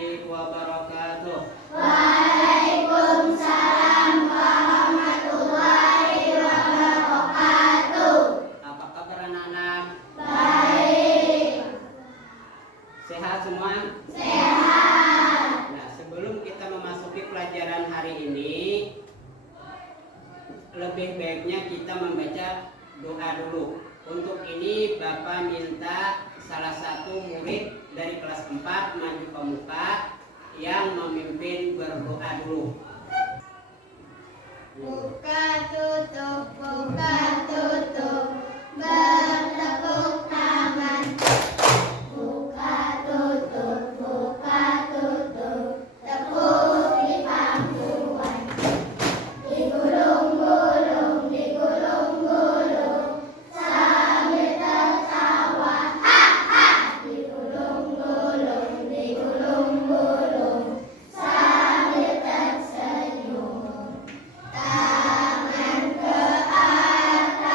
warahmatullahi wabarakatuh. Waalaikumsalam warahmatullahi wabarakatuh. Apa kabar anak-anak? Baik. Sehat semua? Sehat. Nah, sebelum kita memasuki pelajaran hari ini, lebih baiknya kita membaca doa dulu. Untuk ini Bapak minta salah satu murid dari kelas 4 maju ke muka yang memimpin berdoa dulu. Buka tutup, bertepuk tangan. Buka tutup, tepuk di pangkuan. Digulung-gulung, sambil tertawa. Digulung-gulung, sambil tersenyum. Tangan ke atas.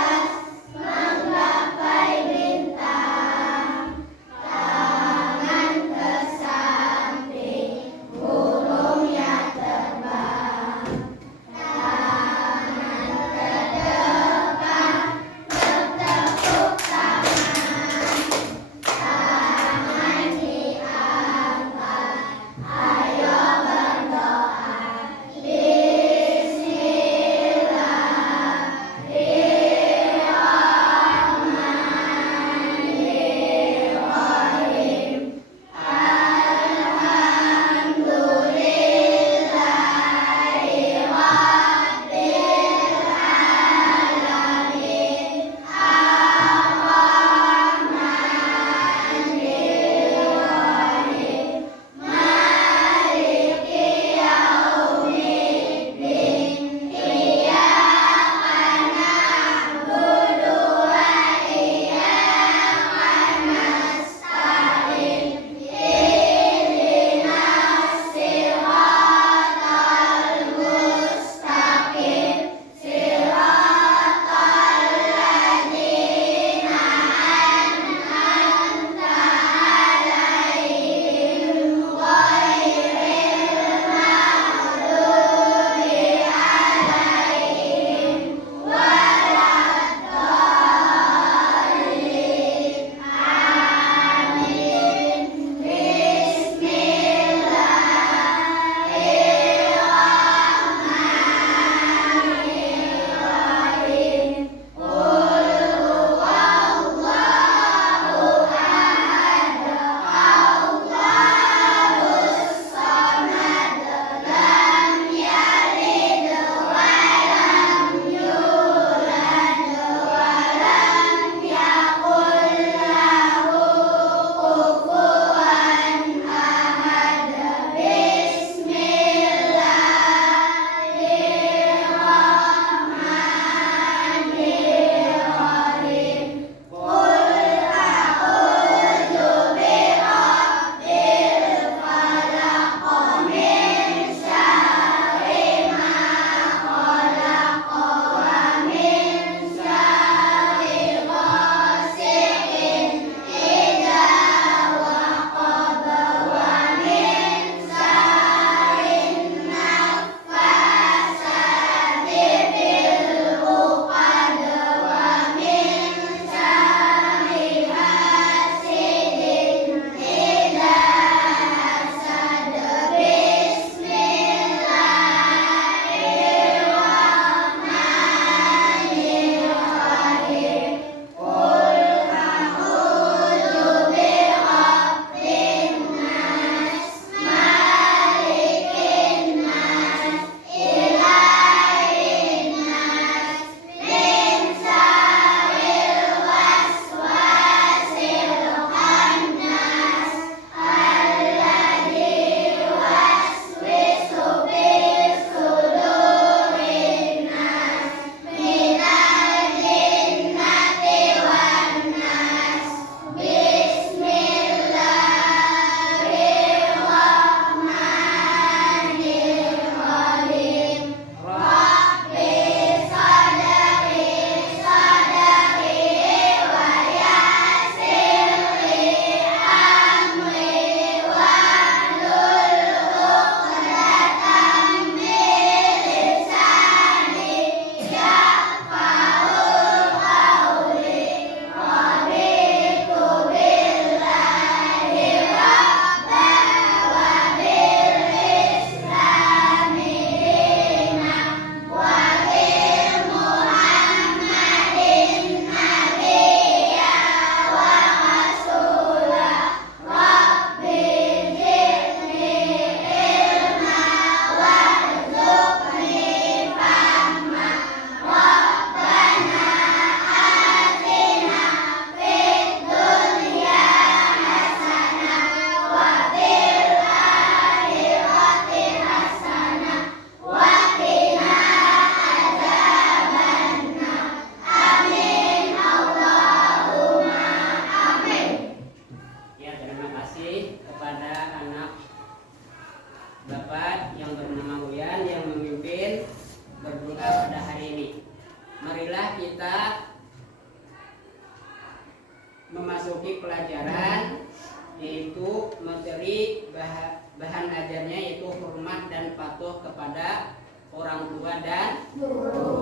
tua dan guru.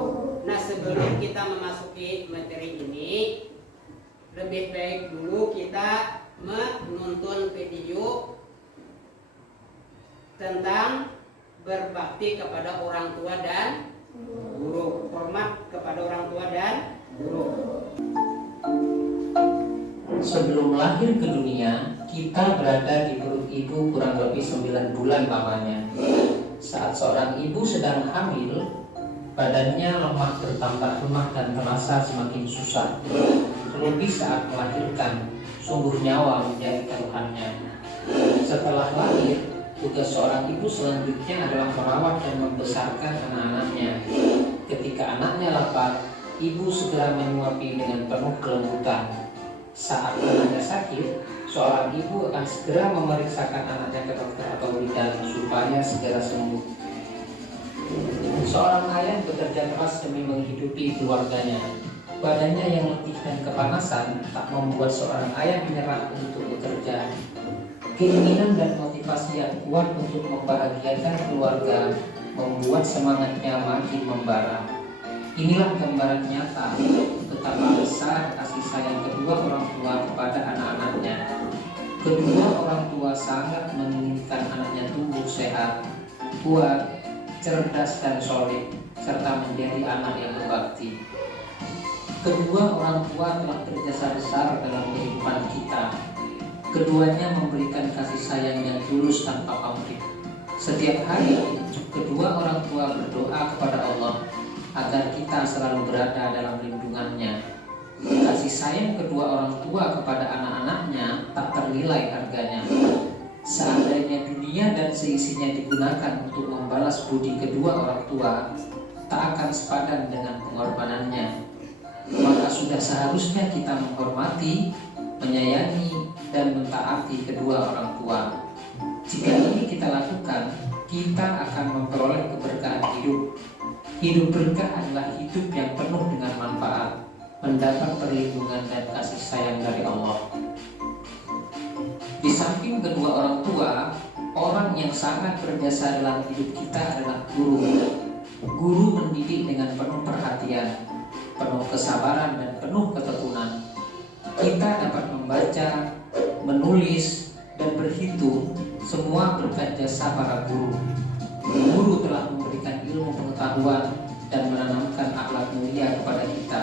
Nah, sebelum kita memasuki materi ini, lebih baik dulu kita menonton video tentang berbakti kepada orang tua dan guru, hormat kepada orang tua dan guru. Sebelum lahir ke dunia, kita berada di perut ibu kurang lebih 9 bulan lamanya. Saat seorang ibu sedang hamil, badannya lemah bertambah lemah dan terasa semakin susah. Terlebih saat melahirkan, sungguh nyawa menjadi taruhannya. Setelah lahir, tugas seorang ibu selanjutnya adalah merawat dan membesarkan anak-anaknya. Ketika anaknya lapar, ibu segera menyuapi dengan penuh kelembutan. Saat anaknya sakit, seorang ibu akan segera memeriksakan anaknya ke dokter atau bidan supaya segera sembuh. Seorang ayah bekerja keras demi menghidupi keluarganya. Badannya yang letih dan kepanasan tak membuat seorang ayah menyerah untuk bekerja. Keinginan dan motivasi yang kuat untuk membahagiakan keluarga membuat semangatnya makin membara. Inilah gambaran nyata betapa besar kasih sayang kedua orang tua kepada anak-anaknya. Kedua orang tua sangat menginginkan anaknya tumbuh sehat, kuat, cerdas dan soleh, serta menjadi anak yang berbakti. Kedua orang tua telah berjasa besar dalam kehidupan kita. Keduanya memberikan kasih sayang yang tulus tanpa pamrih. Setiap hari, kedua orang tua berdoa kepada Allah agar kita selalu berada dalam lindungannya. Kasih sayang kedua orang tua kepada anak-anaknya tak ternilai harganya. Seandainya dunia dan seisinya digunakan untuk membalas budi kedua orang tua, tak akan sepadan dengan pengorbanannya. Maka sudah seharusnya kita menghormati, menyayangi, dan mentaati kedua orang tua. Jika ini kita lakukan, kita akan memperoleh keberkahan hidup. Hidup berkah adalah hidup yang penuh dengan manfaat, mendapat perlindungan dan kasih sayang dari Allah. Di samping kedua orang tua, orang yang sangat berjasa dalam hidup kita adalah guru. Guru mendidik dengan penuh perhatian, penuh kesabaran dan penuh ketekunan. Kita dapat membaca, menulis, dan berhitung, semua berkat jasa para guru. Guru telah memberikan ilmu pengetahuan dan menanamkan akhlak mulia kepada kita,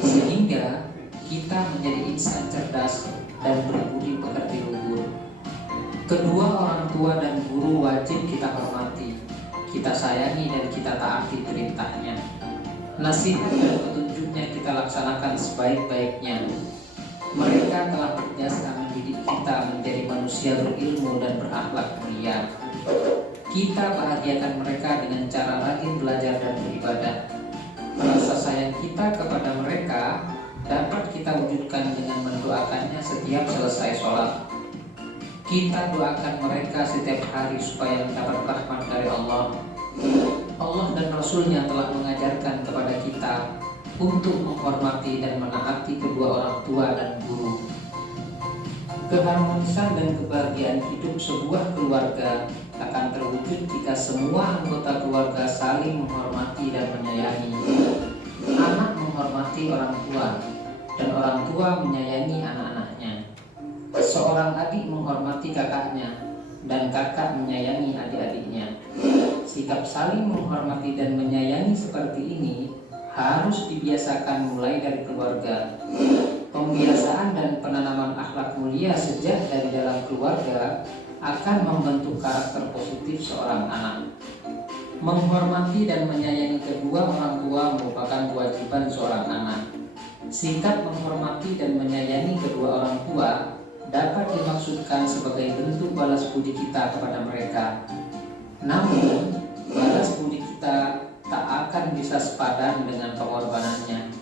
sehingga kita menjadi insan cerdas dan berbudi pekerti luhur. Kedua orang tua dan guru wajib kita hormati, kita sayangi dan kita taati perintahnya. Nasihat dan petunjuknya kita laksanakan sebaik-baiknya. Mereka telah berjasa mendidik kita menjadi manusia berilmu dan berakhlak mulia. Kita bahagiakan mereka dengan cara rajin belajar dan beribadah. Rasa sayang kita kepada mereka dapat kita wujudkan dengan mendoakannya setiap selesai sholat. Kita doakan mereka setiap hari supaya mendapat rahmat dari Allah. Allah dan Rasul-Nya telah mengajarkan kepada kita untuk menghormati dan menaati kedua orang tua dan guru. Keharmonisan dan kebahagiaan hidup sebuah keluarga akan terwujud jika semua anggota keluarga saling menghormati dan menyayangi. Anak menghormati orang tua dan orang tua menyayangi anak-anaknya. Seorang adik menghormati kakaknya dan kakak menyayangi adik-adiknya. Sikap saling menghormati dan menyayangi seperti ini harus dibiasakan mulai dari keluarga. Pembiasaan dan penanaman akhlak mulia sejak dari dalam keluarga akan membentuk karakter positif seorang anak. Menghormati dan menyayangi kedua orang tua merupakan kewajiban seorang anak. Sikap menghormati dan menyayangi kedua orang tua dapat dimaksudkan sebagai bentuk balas budi kita kepada mereka. Namun, balas budi kita tak akan bisa sepadan dengan pengorbanannya.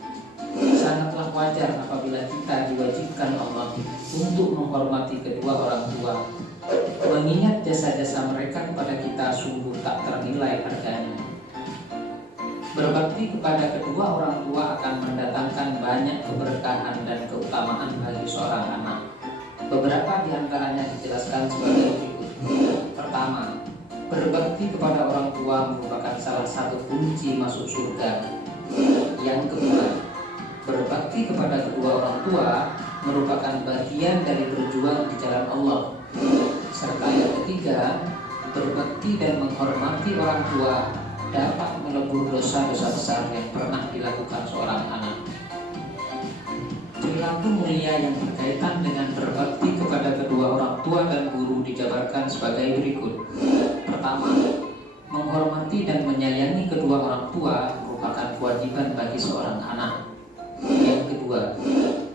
Sangatlah wajar apabila kita diwajibkan Allah untuk menghormati kedua orang tua. Mengingat jasa-jasa mereka kepada kita sungguh tak ternilai harganya. Berbakti kepada kedua orang tua akan mendatangkan banyak keberkahan dan keutamaan bagi seorang anak. Beberapa di antaranya dijelaskan sebagai berikut. Pertama, Berbakti kepada orang tua merupakan salah satu kunci masuk surga. Yang kedua, berbakti kepada kedua orang tua merupakan bagian dari berjuang di jalan Allah. Serta yang ketiga, berbakti dan menghormati orang tua dapat melebur dosa-dosa besar yang pernah dilakukan seorang anak. Perilaku mulia yang berkaitan dengan berbakti kepada kedua orang tua dan guru dijabarkan sebagai berikut. Pertama, menghormati dan menyayangi kedua orang tua merupakan kewajiban bagi seorang anak. Yang kedua,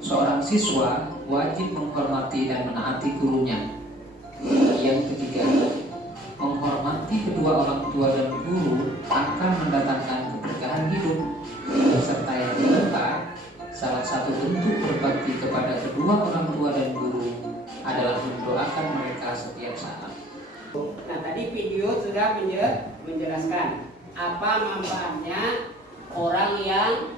seorang siswa wajib menghormati dan menaati gurunya. Yang ketiga, menghormati kedua orang tua dan guru akan mendatangkan keberkahan hidup. Serta yang keempat, salah satu bentuk berbakti kepada kedua orang tua dan guru adalah mendoakan mereka setiap saat. Nah, tadi video sudah menjelaskan apa manfaatnya orang yang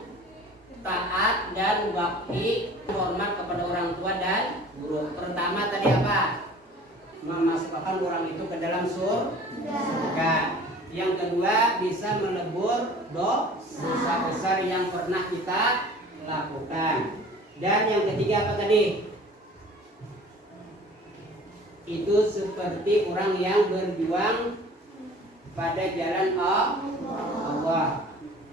taat dan bakti, hormat kepada orang tua dan guru. Pertama tadi apa? Memasukkan orang itu ke dalam surga. Yang kedua, bisa melebur dosa besar yang pernah kita lakukan. Dan yang ketiga apa tadi? Itu seperti orang yang berjuang pada jalan Allah.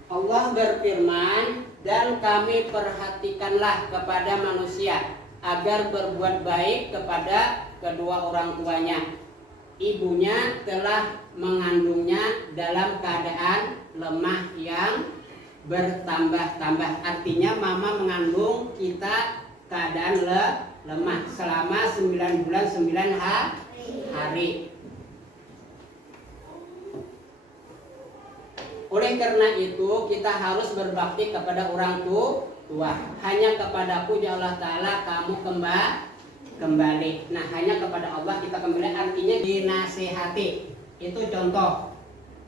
Allah berfirman, dan kami perhatikanlah kepada manusia agar berbuat baik kepada kedua orang tuanya. Ibunya telah mengandungnya dalam keadaan lemah yang bertambah-tambah. Artinya mama mengandung kita keadaan lemah selama 9 bulan 9 hari. Oleh karena itu kita harus berbakti kepada orang tua. Hanya kepadaku ya Allah Ta'ala kamu kembali. Nah, hanya kepada Allah kita kembali, artinya dinasihati. Itu contoh.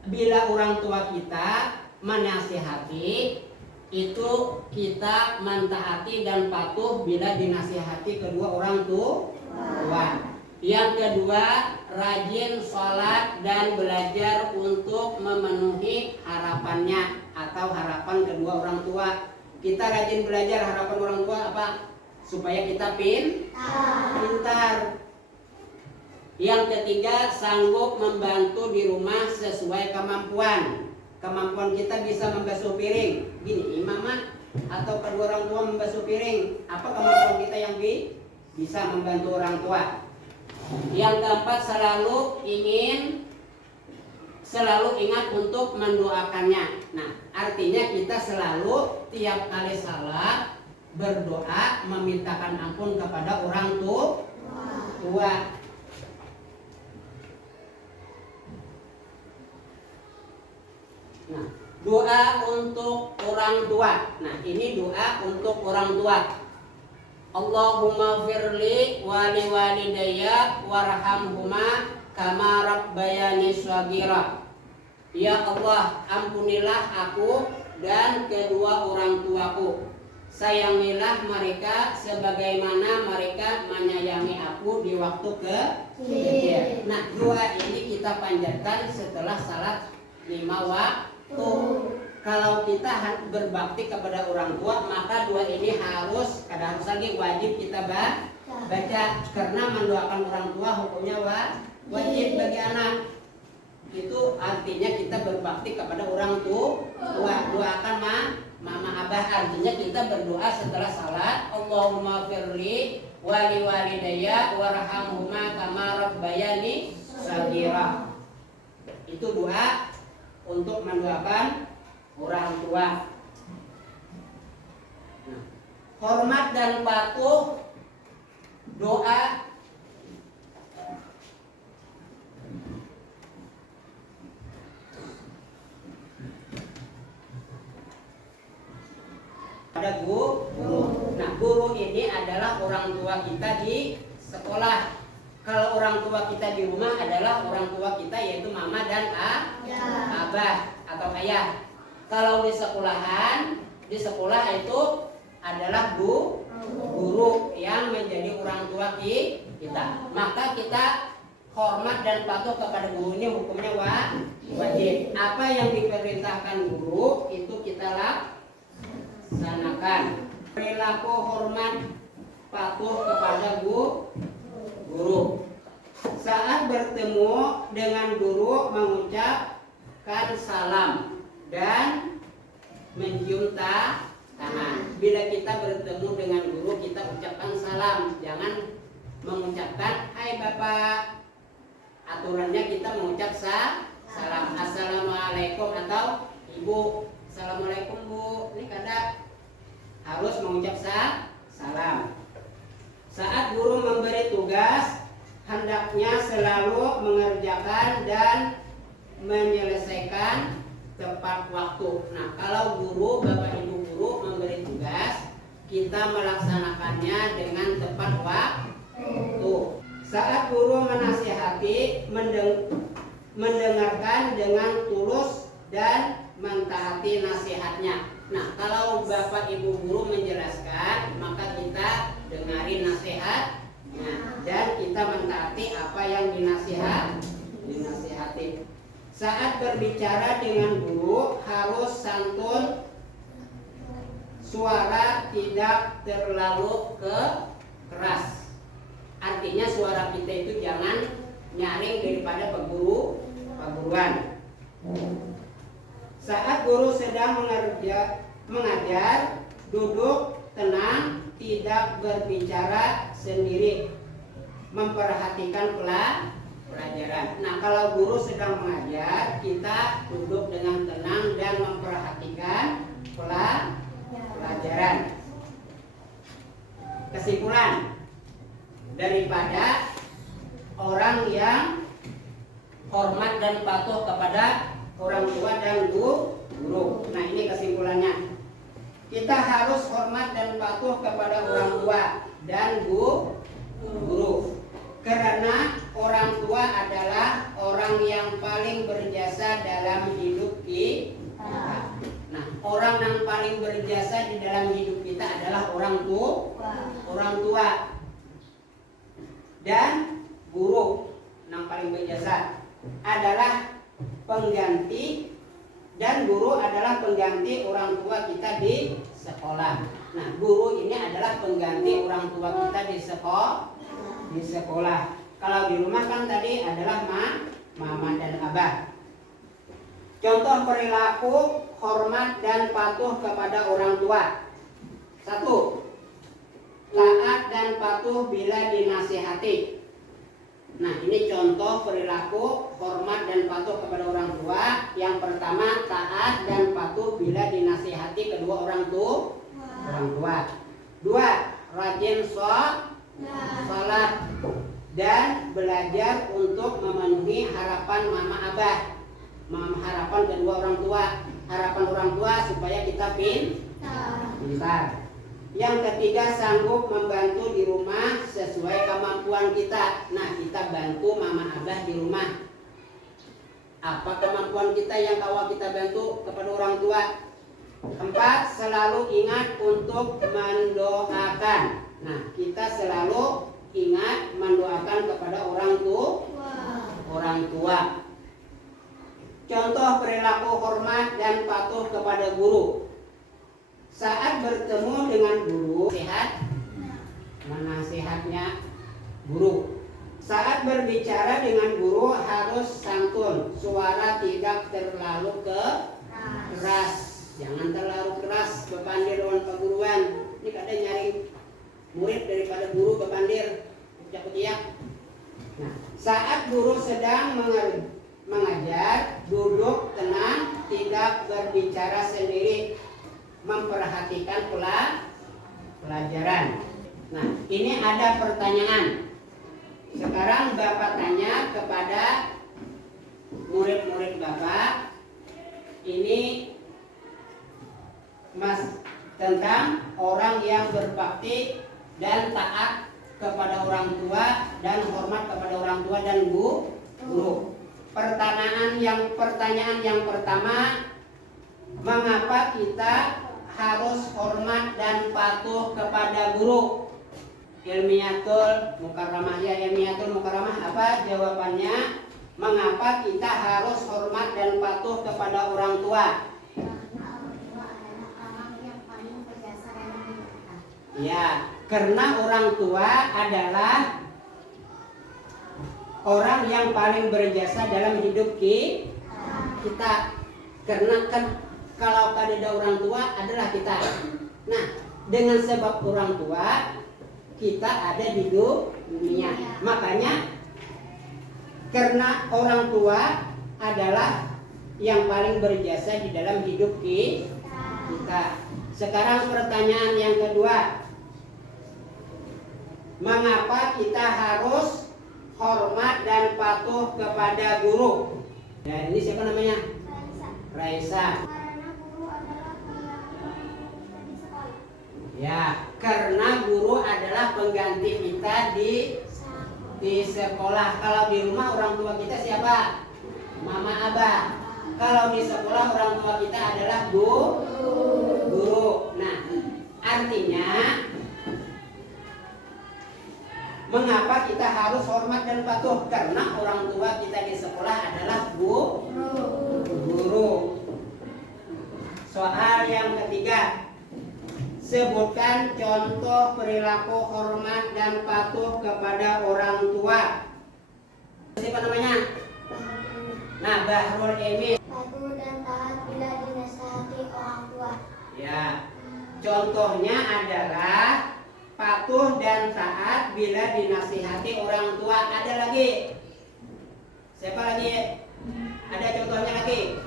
Bila orang tua kita menasihati, itu kita mentaati dan patuh bila dinasihati kedua orang tua. Yang kedua, rajin sholat dan belajar untuk memenuhi harapannya atau harapan kedua orang tua. Kita rajin belajar, harapan orang tua apa? Supaya kita pintar. Yang ketiga, sanggup membantu di rumah sesuai kemampuan. Kemampuan kita bisa membasuh piring. Gini, mama atau kedua orang tua membasuh piring. Apa kemampuan kita yang bisa membantu orang tua? Yang keempat, selalu ingat untuk mendoakannya. Nah, artinya kita selalu tiap kali salat berdoa memintakan ampun kepada orang tua. Nah, doa untuk orang tua. Nah, ini doa untuk orang tua. Allahumma firli wali walidayya warhamhuma kama rabbayani shaghira. Ya Allah, ampunilah aku dan kedua orang tuaku. Sayangilah mereka sebagaimana mereka menyayangi aku di waktu kecil. Nah, doa ini kita panjatkan setelah salat 5 waktu. Kalau kita berbakti kepada orang tua, maka doa ini harus lagi wajib kita baca, karena mendoakan orang tua hukumnya wajib bagi anak. Itu artinya kita berbakti kepada orang tua. Doakan mama abah, artinya kita berdoa setelah salat, Allahumma firli wali walidayya warhamhuma kama rabbayani shaghira. Itu doa untuk mendoakan orang tua. Nah, hormat dan patuh doa pada guru. Nah, guru ini adalah orang tua kita di sekolah. Kalau orang tua kita di rumah adalah orang tua kita, yaitu mama dan abah atau ayah. Kalau di sekolah itu adalah guru yang menjadi orang tua kita. Maka kita hormat dan patuh kepada guru ini hukumnya wajib. Apa yang diperintahkan guru itu kita laksanakan. Perilaku hormat patuh kepada guru. Saat bertemu dengan guru mengucapkan salam dan mencium tangan. Bila kita bertemu dengan guru kita ucapkan salam, jangan mengucapkan hai bapak. Aturannya kita mengucap salam, assalamualaikum, atau ibu, assalamualaikum bu. Ini kadang harus mengucap salam. Saat guru memberi tugas, hendaknya selalu mengerjakan dan menyelesaikan tepat waktu. Nah, kalau guru, bapak ibu guru memberi tugas, kita melaksanakannya dengan tepat waktu. Saat guru menasihati, mendengarkan dengan tulus dan mentaati nasihatnya. Nah, kalau bapak ibu guru menjelaskan, maka kita dengarin nasihatnya dan kita mentaati apa yang dinasihati. Saat berbicara dengan guru harus santun, suara tidak terlalu keras. Artinya suara kita itu jangan nyaring daripada perguruan. Saat guru sedang mengajar, duduk tenang, tidak berbicara sendiri, memperhatikan pelajaran. Nah, kalau guru sedang mengajar, kita duduk dengan tenang dan memperhatikan pelajaran. Kesimpulan daripada orang yang hormat dan patuh kepada orang tua dan guru. Nah, ini kesimpulannya. Kita harus hormat dan patuh kepada orang tua dan guru. Karena orang tua adalah orang yang paling berjasa dalam hidup kita. Nah, orang yang paling berjasa di dalam hidup kita adalah orang tua. Dan guru yang paling berjasa adalah pengganti, dan guru adalah pengganti orang tua kita di sekolah. Nah, guru ini adalah pengganti orang tua kita di sekolah. Kalau di rumah kan tadi adalah mama dan abah. Contoh perilaku hormat dan patuh kepada orang tua. 1. Taat dan patuh bila dinasihati. Nah, ini contoh perilaku hormat dan patuh kepada orang tua. Yang pertama, taat dan patuh bila dinasihati kedua orang tua. 2. Rajin sholat dan belajar untuk memenuhi harapan mama abah, harapan kedua orang tua, harapan orang tua supaya kita pintar. Yang ketiga, sanggup membantu di rumah sesuai kemampuan kita. Nah, kita bantu mama abah di rumah. Apa kemampuan kita yang kalau kita bantu kepada orang tua? 4. Selalu ingat untuk mendoakan. Nah, kita selalu ingat mendoakan kepada orang tua. Contoh perilaku hormat dan patuh kepada guru. Saat bertemu dengan guru, menasihatnya guru. Saat berbicara dengan guru harus santun, suara tidak terlalu keras. Jangan terlalu keras, bepandir dengan perguruan. Ini kadang nyari murid daripada guru bepandir, ucap-uciak. Nah, saat guru sedang mengajar, duduk tenang, tidak berbicara sendiri, memperhatikan pelajaran. Nah, ini ada pertanyaan. Sekarang Bapak tanya kepada murid-murid Bapak, ini tentang orang yang berbakti dan taat kepada orang tua dan hormat kepada orang tua dan guru. Pertanyaan yang pertama, mengapa kita harus hormat dan patuh kepada guru? ilmiatul mukarramah ya, ilmiatul mukarramah apa jawabannya? Mengapa kita harus hormat dan patuh kepada orang tua? Karena orang tua adalah orang yang paling berjasa dalam hidup kita. Ya, karena orang tua adalah orang yang paling berjasa dalam hidup kita. Karena kan kalau ada orang tua adalah kita. Nah, dengan sebab orang tua kita ada di dunia. Makanya karena orang tua adalah yang paling berjasa di dalam hidup kita. Sekarang pertanyaan yang kedua. Mengapa kita harus hormat dan patuh kepada guru? Ya, ini siapa namanya? Raisa. Karena guru adalah pengganti kita di sekolah. Ya, karena guru adalah pengganti kita di sekolah. Kalau di rumah orang tua kita siapa? Mama, abah. Kalau di sekolah orang tua kita adalah guru. Nah, artinya mengapa kita harus hormat dan patuh? Karena orang tua kita di sekolah adalah guru. Soal yang ketiga. Sebutkan contoh perilaku hormat dan patuh kepada orang tua. Siapa namanya? Nah, Bahrul Emin. Patuh dan taat bila dinasihati orang tua. Ya, contohnya adalah patuh dan taat bila dinasihati orang tua. Ada lagi? Siapa lagi? Ada contohnya lagi?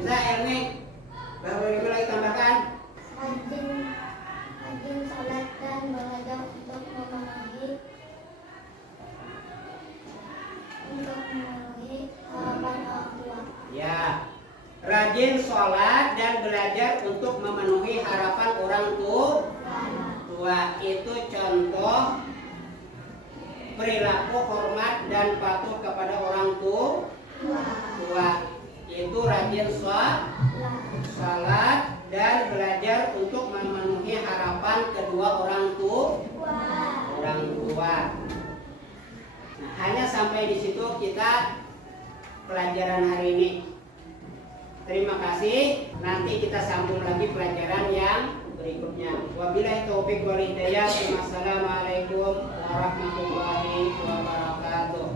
Bisa Elmi? Bahrul Emin lagi tambahkan? Rajin salat dan belajar untuk memenuhi harapan orang tua. Ya, rajin sholat dan belajar untuk memenuhi harapan orang tua. Itu contoh perilaku hormat dan patuh kepada orang tua. Itu rajin sholat dan belajar untuk memenuhi harapan kedua orang tua. Nah, hanya sampai di situ kita pelajaran hari ini. Terima kasih. Nanti kita sambung lagi pelajaran yang berikutnya. Wabillahi taufik wal hidayah. Wassalamualaikum warahmatullahi wabarakatuh.